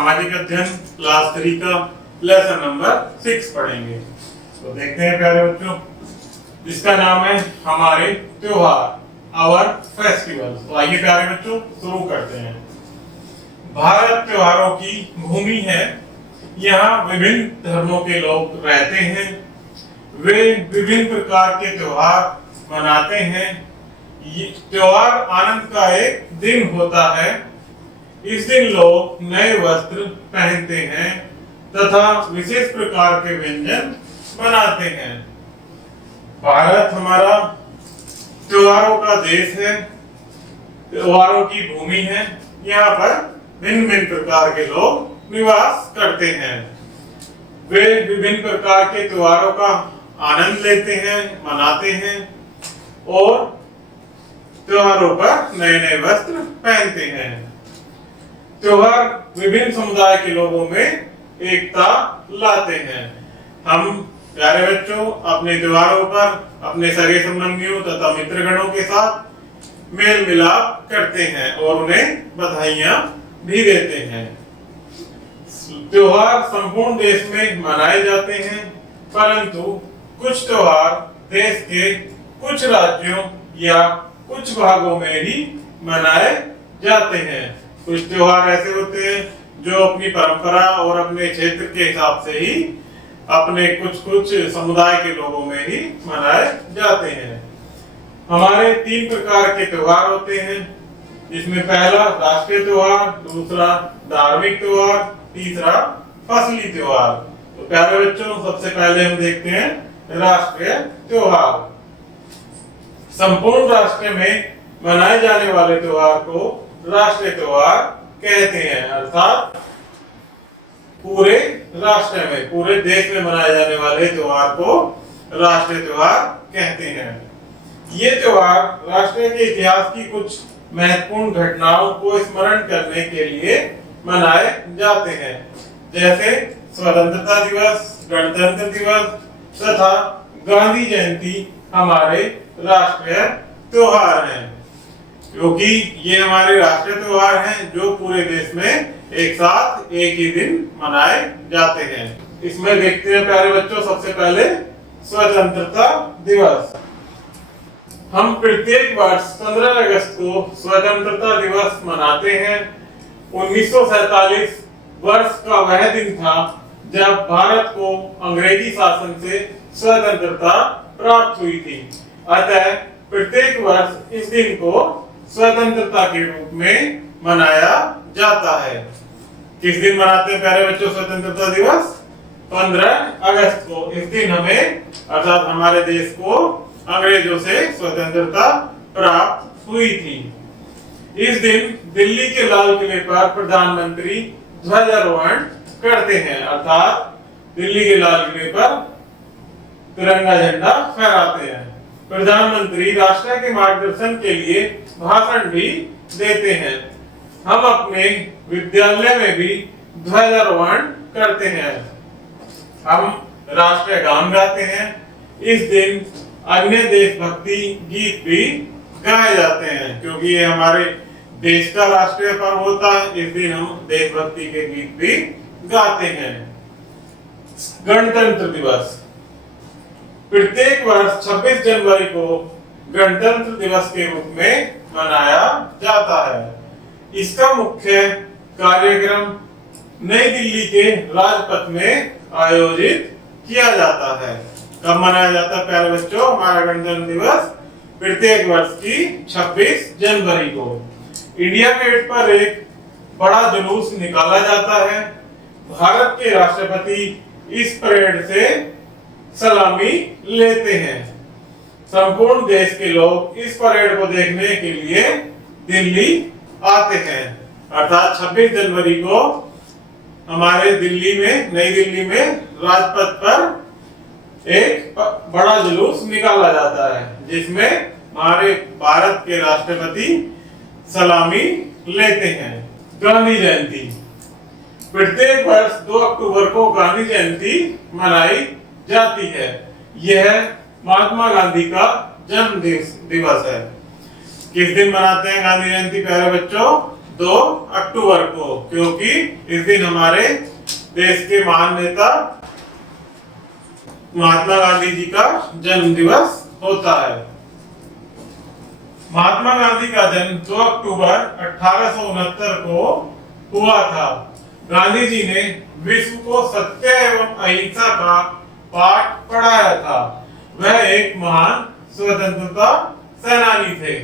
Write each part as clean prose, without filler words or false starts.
सामाजिक अध्ययन क्लास 3 का लेसन नंबर 6 पढ़ेंगे। तो देखते हैं प्यारे बच्चों, इसका नाम है हमारे त्योहार, आवर फेस्टिवल। तो आइए प्यारे बच्चों शुरू करते हैं। भारत त्योहारों की भूमि है। यहाँ विभिन्न धर्मों के लोग रहते हैं। वे विभिन्न प्रकार के त्योहार मनाते हैं। ये त्योहार आनंद का एक दिन होता है। इस दिन लोग नए वस्त्र पहनते हैं तथा विशेष प्रकार के व्यंजन बनाते हैं। भारत हमारा त्योहारों का देश है, त्योहारों की भूमि है। यहाँ पर भिन्न भिन्न प्रकार के लोग निवास करते हैं। वे विभिन्न प्रकार के त्योहारों का आनंद लेते हैं, मनाते हैं और त्योहारों पर नए नए वस्त्र पहनते हैं। त्योहार विभिन्न समुदाय के लोगों में एकता लाते हैं। हम प्यारे बच्चों अपने त्योहारों पर अपने सगे संबंधियों तथा मित्रगणों के साथ मेल मिलाप करते हैं और उन्हें बधाइयां भी देते हैं। त्योहार संपूर्ण देश में मनाए जाते हैं, परंतु कुछ त्योहार देश के कुछ राज्यों या कुछ भागों में ही मनाए जाते हैं। कुछ त्योहार ऐसे होते हैं जो अपनी परंपरा और अपने क्षेत्र के हिसाब से ही अपने कुछ समुदाय के लोगों में ही मनाए जाते हैं। हमारे 3 प्रकार के त्योहार होते हैं, जिसमें पहला राष्ट्रीय त्योहार, दूसरा धार्मिक त्योहार, तीसरा फसली त्योहार। तो प्यारे बच्चों सबसे पहले हम देखते हैं राष्ट्रीय त्योहार। संपूर्ण राष्ट्र में मनाए जाने वाले त्योहार को राष्ट्रीय त्योहार कहते हैं, अर्थात पूरे राष्ट्र में, पूरे देश में मनाए जाने वाले त्योहार को राष्ट्रीय त्योहार कहते हैं। ये त्योहार राष्ट्र के इतिहास की कुछ महत्वपूर्ण घटनाओं को स्मरण करने के लिए मनाए जाते हैं, जैसे स्वतंत्रता दिवस, गणतंत्र दिवस तथा गांधी जयंती हमारे राष्ट्रीय त्योहार हैं, क्योंकि ये हमारे राष्ट्रीय त्योहार हैं जो पूरे देश में एक साथ एक ही दिन मनाए जाते हैं। इसमें देखते हैं प्यारे बच्चों सबसे पहले स्वतंत्रता दिवस। हम प्रत्येक वर्ष 15 अगस्त को स्वतंत्रता दिवस मनाते हैं। 1947 वर्ष का वह दिन था जब भारत को अंग्रेजी शासन से स्वतंत्रता प्राप्त हुई थी। अतः प्रत्येक वर्ष इस दिन को स्वतंत्रता के रूप में मनाया जाता है। किस दिन मनाते हैं प्यारे बच्चों स्वतंत्रता दिवस? 15 अगस्त को। इस दिन हमें अर्थात हमारे देश को अंग्रेजों से स्वतंत्रता प्राप्त हुई थी। इस दिन दिल्ली के लाल किले पर प्रधानमंत्री ध्वजारोहण करते हैं, अर्थात दिल्ली के लाल किले पर तिरंगा झंडा फहराते हैं। प्रधानमंत्री राष्ट्र के मार्गदर्शन के लिए भाषण भी देते हैं। हम अपने विद्यालय में भी ध्वजारोहण करते हैं। हम राष्ट्रीय गान गाते हैं। इस दिन अन्य देशभक्ति गीत भी गाए जाते हैं, क्योंकि ये हमारे देश का राष्ट्रीय पर्व होता है। इस दिन हम देशभक्ति के गीत भी गाते हैं। गणतंत्र दिवस प्रत्येक वर्ष 26 जनवरी को गणतंत्र दिवस के रूप में मनाया जाता है। इसका मुख्य कार्यक्रम नई दिल्ली के राजपथ में आयोजित किया जाता है। कब मनाया जाता है प्यारे बच्चों हमारा गणतंत्र दिवस? प्रत्येक वर्ष की 26 जनवरी को। इंडिया गेट पर एक बड़ा जुलूस निकाला जाता है। भारत के राष्ट्रपति इस परेड से सलामी लेते हैं। संपूर्ण देश के लोग इस परेड को देखने के लिए दिल्ली आते हैं, अर्थात 26 जनवरी को हमारे दिल्ली में, नई दिल्ली में राजपथ पर एक बड़ा जुलूस निकाला जाता है, जिसमें हमारे भारत के राष्ट्रपति सलामी लेते हैं। गांधी जयंती प्रत्येक वर्ष 2 अक्टूबर को गांधी जयंती मनाई जाती है। यह महात्मा गांधी का जन्म दिवस है। किस दिन मनाते हैं गांधी जयंती प्यारे बच्चों? 2 अक्टूबर को, क्योंकि इस दिन हमारे देश के महान नेता महात्मा गांधी जी का जन्म दिवस होता है। महात्मा गांधी का जन्म 2 अक्टूबर 1869 को हुआ था। गांधी जी ने विश्व को सत्य एवं अहिंसा का पाठ पढ़ाया था। वह एक महान स्वतंत्रता सेनानी थे।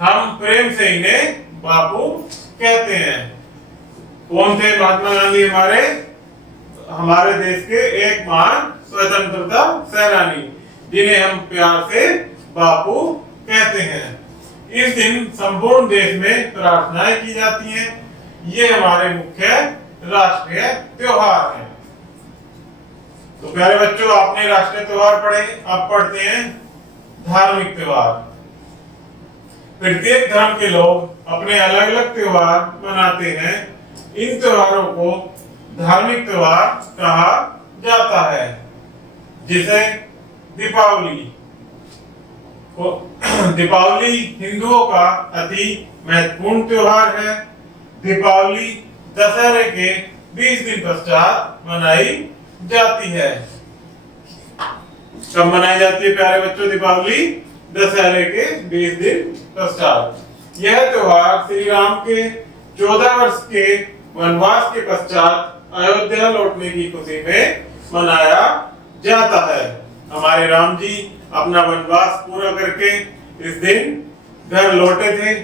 हम प्रेम से इन्हें बापू कहते हैं। कौन थे महात्मा गांधी? हमारे देश के एक महान स्वतंत्रता सेनानी, जिन्हें हम प्यार से बापू कहते हैं। इस दिन संपूर्ण देश में प्रार्थनाएं की जाती हैं। ये हमारे मुख्य राष्ट्रीय त्योहार हैं। तो प्यारे बच्चों, आपने राष्ट्रीय त्योहार पढ़े, अब पढ़ते हैं धार्मिक त्योहार। प्रत्येक धर्म के लोग अपने अलग अलग त्योहार मनाते हैं। इन त्योहारों को धार्मिक त्योहार कहा जाता है, जिसे दीपावली हिंदुओं का अति महत्वपूर्ण त्योहार है। दीपावली दशहरे के 20 दिन पश्चात मनाई जाती है। कब मनाई जाती है प्यारे बच्चों दीपावली? दशहरे के 20 दिन पश्चात। यह त्योहार श्री राम के 14 वर्ष के वनवास के पश्चात अयोध्या लौटने की खुशी में मनाया जाता है। हमारे राम जी अपना वनवास पूरा करके इस दिन घर लौटे थे,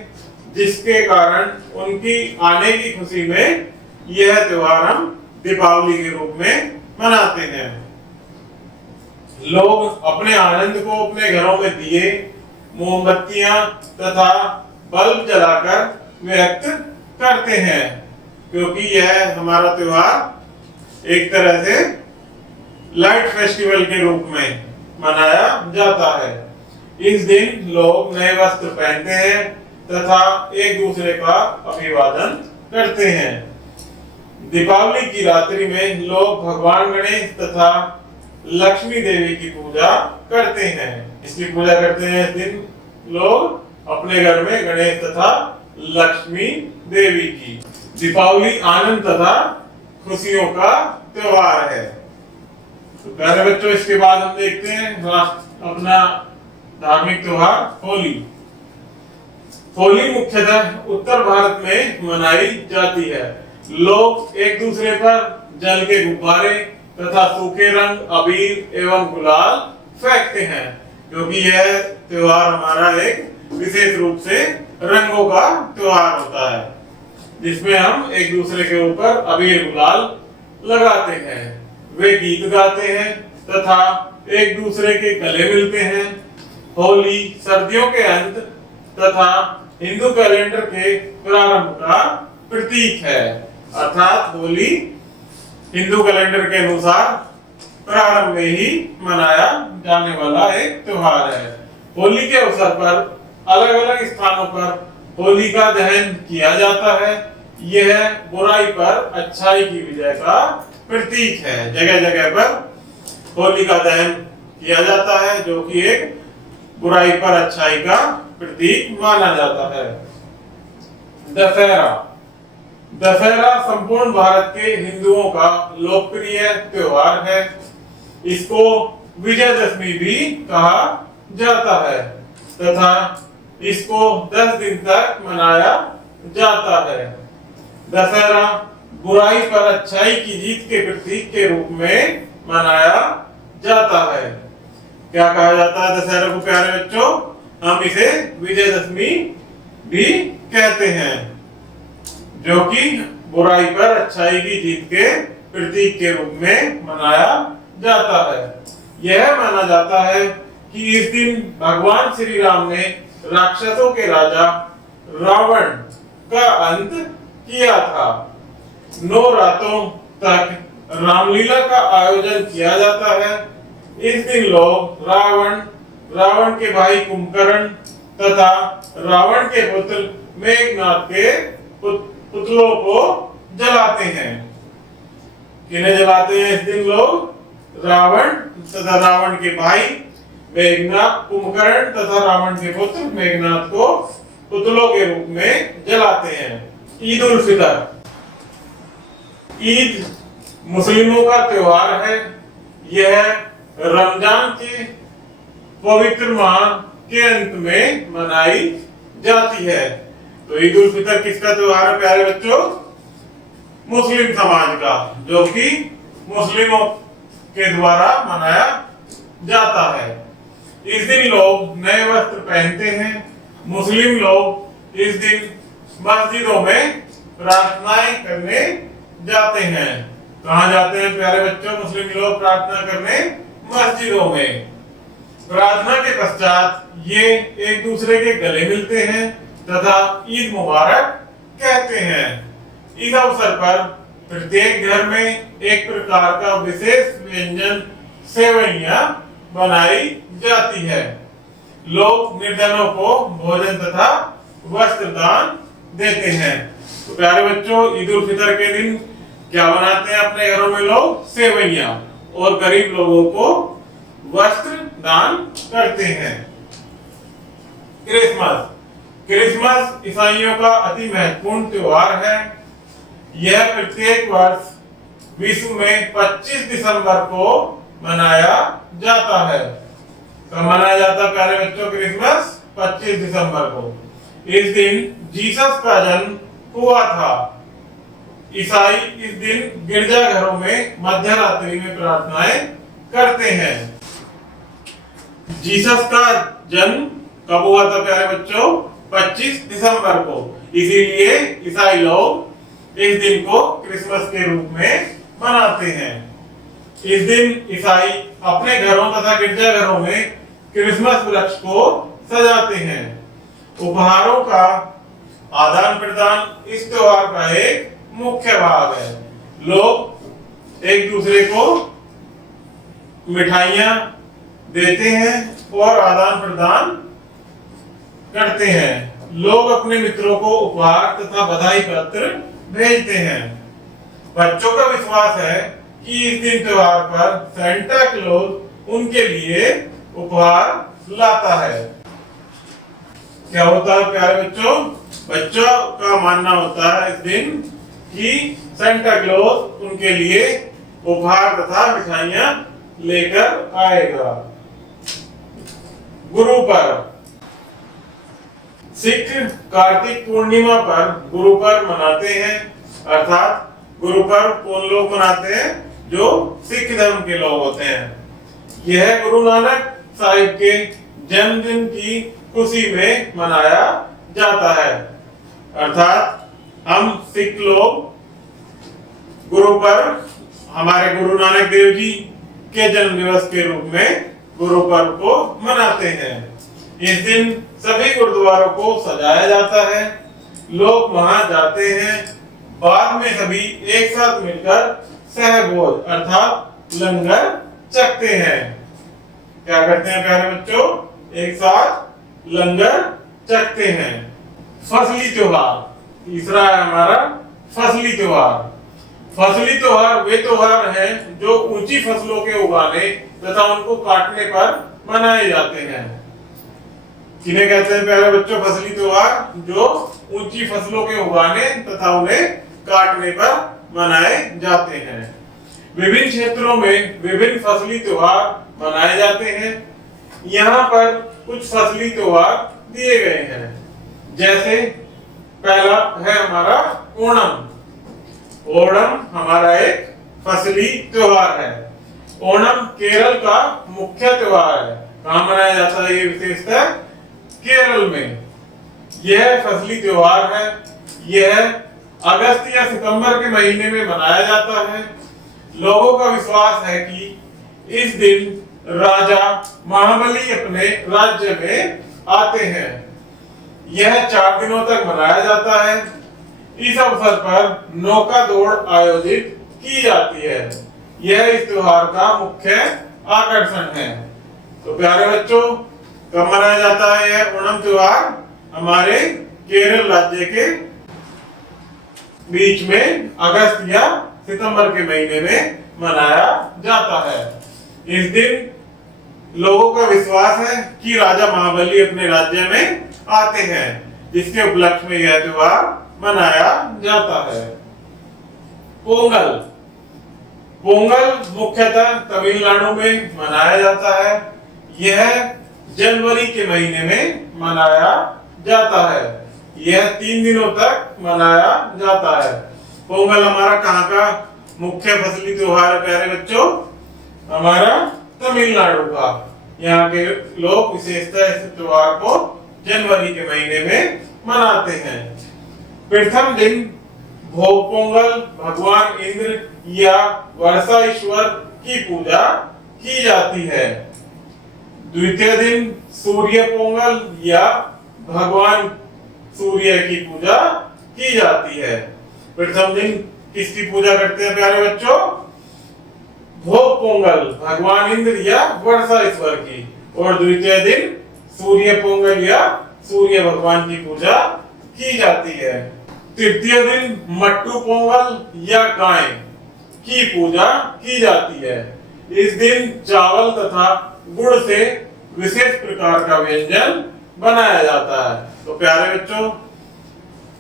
जिसके कारण उनकी आने की खुशी में यह त्योहार हम दीपावली के रूप में मनाते हैं। लोग अपने आनंद को अपने घरों में दिए, मोमबत्तियां तथा बल्ब जलाकर व्यक्त करते हैं, क्योंकि यह हमारा त्योहार एक तरह से लाइट फेस्टिवल के रूप में मनाया जाता है। इस दिन लोग नए वस्त्र पहनते हैं तथा एक दूसरे का अभिवादन करते हैं। दीपावली की रात्रि में लोग भगवान गणेश तथा लक्ष्मी देवी की पूजा करते हैं। इसकी पूजा करते हैं इस दिन लोग अपने घर में गणेश तथा लक्ष्मी देवी की। दीपावली आनंद तथा खुशियों का त्योहार है। तो प्यारे बच्चों, इसके बाद हम देखते हैं अपना धार्मिक त्योहार होली। होली मुख्यतः उत्तर भारत में मनाई जाती है। लोग एक दूसरे पर जल के गुब्बारे तथा सूखे रंग, अबीर एवं गुलाल फेंकते हैं, क्योंकि यह त्योहार हमारा एक विशेष रूप से रंगों का त्योहार होता है, जिसमें हम एक दूसरे के ऊपर अबीर गुलाल लगाते हैं। वे गीत गाते हैं तथा एक दूसरे के गले मिलते हैं। होली सर्दियों के अंत तथा हिंदू कैलेंडर के प्रारंभ का प्रतीक है, अर्थात होली हिंदू कैलेंडर के अनुसार प्रारंभ में ही मनाया जाने वाला एक त्योहार है। होली के अवसर पर अलग अलग स्थानों पर होली का दहन किया जाता है। यह बुराई पर अच्छाई की विजय का प्रतीक है। जगह जगह पर होली का दहन किया जाता है, जो कि एक बुराई पर अच्छाई का प्रतीक माना जाता है। दशहरा संपूर्ण भारत के हिंदुओं का लोकप्रिय त्योहार है। इसको विजयदशमी भी कहा जाता है तथा इसको 10 दिन तक मनाया जाता है। दशहरा बुराई पर अच्छाई की जीत के प्रतीक के रूप में मनाया जाता है। क्या कहा जाता है दशहरा को प्यारे बच्चों? हम इसे विजयदशमी भी कहते हैं, जो कि बुराई पर अच्छाई की जीत के प्रतीक के रूप में मनाया जाता है। यह माना जाता है कि इस दिन भगवान श्री राम ने राक्षसों के राजा रावण का अंत किया था। 9 रातों तक रामलीला का आयोजन किया जाता है। इस दिन लोग रावण के भाई कुंभकर्ण तथा रावण के पुत्र मेघनाद के पुतलों को जलाते हैं। किन्हें जलाते हैं इस दिन लोग? रावण तथा रावण के भाई मेघनाद, कुंभकर्ण तथा रावण के पुत्र मेघनाद को पुतलों के रूप में जलाते हैं। ईद उल फितर। ईद मुस्लिमों का त्योहार है। यह रमजान के पवित्र माह के अंत में मनाई जाती है। तो ईद उल फितर किसका त्योहार है प्यारे बच्चों? मुस्लिम समाज का, जो कि मुस्लिमों के द्वारा मनाया जाता है। इस दिन लोग नए वस्त्र पहनते हैं। मुस्लिम लोग इस दिन मस्जिदों में प्रार्थनाएं करने जाते हैं। कहाँ जाते हैं प्यारे बच्चों मुस्लिम लोग प्रार्थना करने? मस्जिदों में। प्रार्थना के पश्चात ये एक दूसरे के गले मिलते हैं तथा ईद मुबारक कहते हैं। इस अवसर पर प्रत्येक घर में एक प्रकार का विशेष व्यंजन सेवइयां बनाई जाती है। लोग निर्धनों को भोजन तथा वस्त्र दान देते हैं। तो प्यारे बच्चों, ईद उल फितर के दिन क्या बनाते हैं अपने घरों में लोग? सेवइयां, और गरीब लोगों को वस्त्र दान करते हैं। क्रिसमस। क्रिसमस ईसाइयों का अति महत्वपूर्ण त्योहार है। यह प्रत्येक वर्ष विश्व में 25 दिसंबर को मनाया जाता है। कब मनाया जाता है प्यारे बच्चों क्रिसमस? 25 दिसंबर को। इस दिन जीसस का जन्म हुआ था। ईसाई इस दिन गिरजाघरों में मध्य रात्रि में प्रार्थनाएं करते हैं। जीसस का जन्म कब हुआ था प्यारे बच्चों? 25 दिसंबर को। इसीलिए ईसाई लोग इस दिन को क्रिसमस के रूप में मनाते हैं। इस दिन ईसाई अपने घरों तथा गिरजाघरों में क्रिसमस वृक्ष को सजाते हैं। उपहारों का आदान प्रदान इस त्योहार का एक मुख्य भाग है। लोग एक दूसरे को मिठाइयां देते हैं और आदान प्रदान करते हैं। लोग अपने मित्रों को उपहार तथा बधाई पत्र भेजते हैं। बच्चों का विश्वास है कि इस दिन त्योहार पर सेंटा क्लॉज उनके लिए उपहार लाता है। क्या होता है प्यारे बच्चों? बच्चों का मानना होता है इस दिन कि सेंटा क्लॉज उनके लिए उपहार तथा मिठाइयां लेकर आएगा। गुरु पर्व। सिख कार्तिक पूर्णिमा पर गुरु पर्व मनाते हैं। अर्थात गुरु पर्व कौन लोग मनाते हैं? जो सिख धर्म के लोग होते हैं। यह गुरु नानक साहिब के जन्मदिन की खुशी में मनाया जाता है। अर्थात हम सिख लोग गुरु पर्व हमारे गुरु नानक देव जी के जन्म दिवस के रूप में गुरु पर्व को मनाते हैं। इस दिन सभी गुरुद्वारों को सजाया जाता है। लोग वहां जाते हैं। बाद में सभी एक साथ मिलकर सहभोज अर्थात लंगर चखते हैं। क्या करते हैं प्यारे बच्चों? एक साथ लंगर चखते हैं। फसली त्योहार। तीसरा है हमारा फसली त्योहार। फसली त्योहार वे त्योहार हैं जो ऊंची फसलों के उगाने तथा उनको काटने पर मनाए जाते हैं। किन्हें कहते हैं प्यारे बच्चों फसली त्योहार? जो ऊंची फसलों के उगाने तथा उन्हें काटने पर मनाए जाते हैं। विभिन्न क्षेत्रों में विभिन्न फसली त्योहार मनाए जाते हैं। यहाँ पर कुछ फसली त्योहार दिए गए हैं। जैसे पहला है हमारा ओणम। ओणम हमारा एक फसली त्योहार है। ओणम केरल का मुख्य त्योहार है। कहाँ मनाया जाता है ये विशेषतः? केरल में। यह फसली त्योहार है। यह अगस्त या सितंबर के महीने में मनाया जाता है। लोगों का विश्वास है कि इस दिन राजा महाबली अपने राज्य में आते हैं। यह 4 दिनों तक मनाया जाता है। इस अवसर पर नौका दौड़ आयोजित की जाती है। यह इस त्योहार का मुख्य आकर्षण है। तो प्यारे बच्चों, कब मनाया जाता है यह ओणम त्योहार? हमारे केरल राज्य के बीच में अगस्त या सितंबर के महीने में मनाया जाता है। इस दिन लोगों का विश्वास है कि राजा महाबली अपने राज्य में आते हैं, जिसके उपलक्ष्य में यह त्योहार मनाया जाता है। पोंगल। पोंगल मुख्यतः तमिलनाडु में मनाया जाता है। यह जनवरी के महीने में मनाया जाता है। यह 3 दिनों तक मनाया जाता है। पोंगल हमारा कहाँ का मुख्य फसली त्योहार है प्यारे बच्चों? हमारा तमिलनाडु का। यहाँ के लोग विशेषतः इस त्योहार को जनवरी के महीने में मनाते हैं। प्रथम दिन भोग पोंगल भगवान इंद्र या वर्षा ईश्वर की पूजा की जाती है। द्वितीय दिन सूर्य पोंगल या भगवान सूर्य की पूजा की जाती है। प्रथम दिन किसकी पूजा करते हैं प्यारे बच्चों? भोग पोंगल भगवान इंद्र या वर्षा ईश्वर की, और द्वितीय दिन सूर्य पोंगल या सूर्य भगवान की पूजा की जाती है। तृतीय दिन मट्टू पोंगल या गाय की पूजा की जाती है। इस दिन चावल तथा गुड़ से विशेष प्रकार का व्यंजन बनाया जाता है। तो प्यारे बच्चों,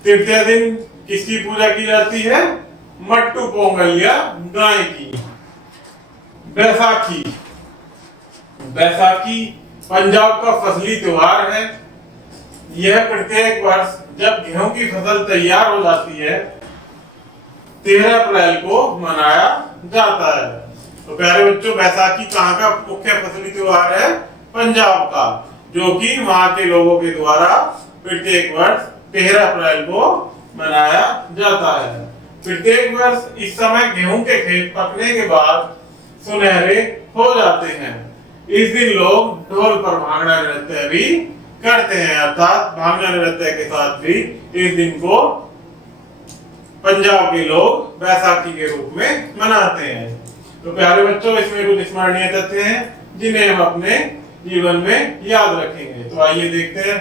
तृतीय दिन किसकी पूजा की जाती है? मट्टू पोंगल या गाय की। बैसाखी। बैसाखी पंजाब का फसली त्योहार है। यह प्रत्येक वर्ष जब गेहूं की फसल तैयार हो जाती है 13 अप्रैल को मनाया जाता है। तो प्यारे बच्चों, बैसाखी कहाँ का मुख्य फसली त्योहार है? पंजाब का, जो कि वहां के लोगों के द्वारा प्रत्येक वर्ष 13 अप्रैल को मनाया जाता है। प्रत्येक वर्ष इस समय गेहूं के खेत पकने के बाद सुनहरे हो जाते हैं। इस दिन लोग ढोल पर भांगड़ा नृत्य भी करते हैं, अर्थात भांगड़ा नृत्य के साथ भी इस दिन को पंजाब के लोग बैसाखी के रूप में मनाते हैं। तो प्यारे बच्चों, इसमें कुछ स्मरणीय तथ्य हैं जिन्हें हम अपने जीवन में याद रखेंगे। तो आइए देखते हैं।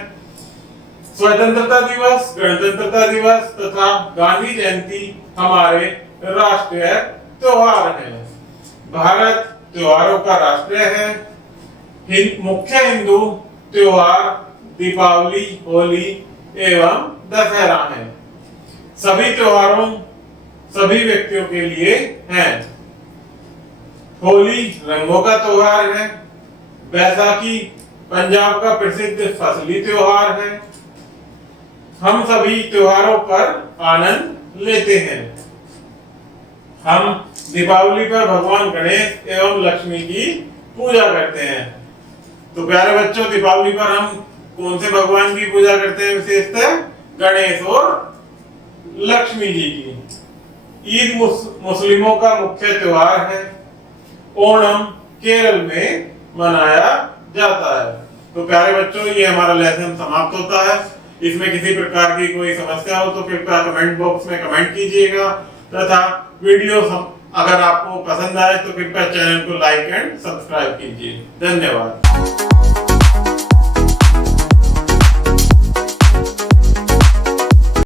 स्वतंत्रता दिवस, गणतंत्रता दिवस तथा गांधी जयंती हमारे राष्ट्रीय त्योहार हैं। भारत त्योहारों का राष्ट्र है। मुख्य हिंदू त्योहार दीपावली, होली एवं दशहरा है। सभी त्योहारों सभी व्यक्तियों के लिए हैं। होली रंगों का त्योहार है। बैसाखी पंजाब का प्रसिद्ध फसली त्योहार है। हम सभी त्योहारों पर आनंद लेते हैं। हम दीपावली पर भगवान गणेश एवं लक्ष्मी की पूजा करते हैं। तो प्यारे बच्चों, दीपावली पर हम कौन से भगवान की पूजा करते हैं? विशेषतः गणेश और लक्ष्मी जी की। ईद मुस्लिमों का मुख्य त्योहार है। ओणम केरल में मनाया जाता है। तो प्यारे बच्चों, ये हमारा लेसन समाप्त होता है। इसमें किसी प्रकार की कोई समस्या हो तो कृपया कमेंट बॉक्स में कमेंट कीजिएगा, तथा वीडियो अगर आपको पसंद आए तो कृपया चैनल को लाइक एंड सब्सक्राइब कीजिए। धन्यवाद।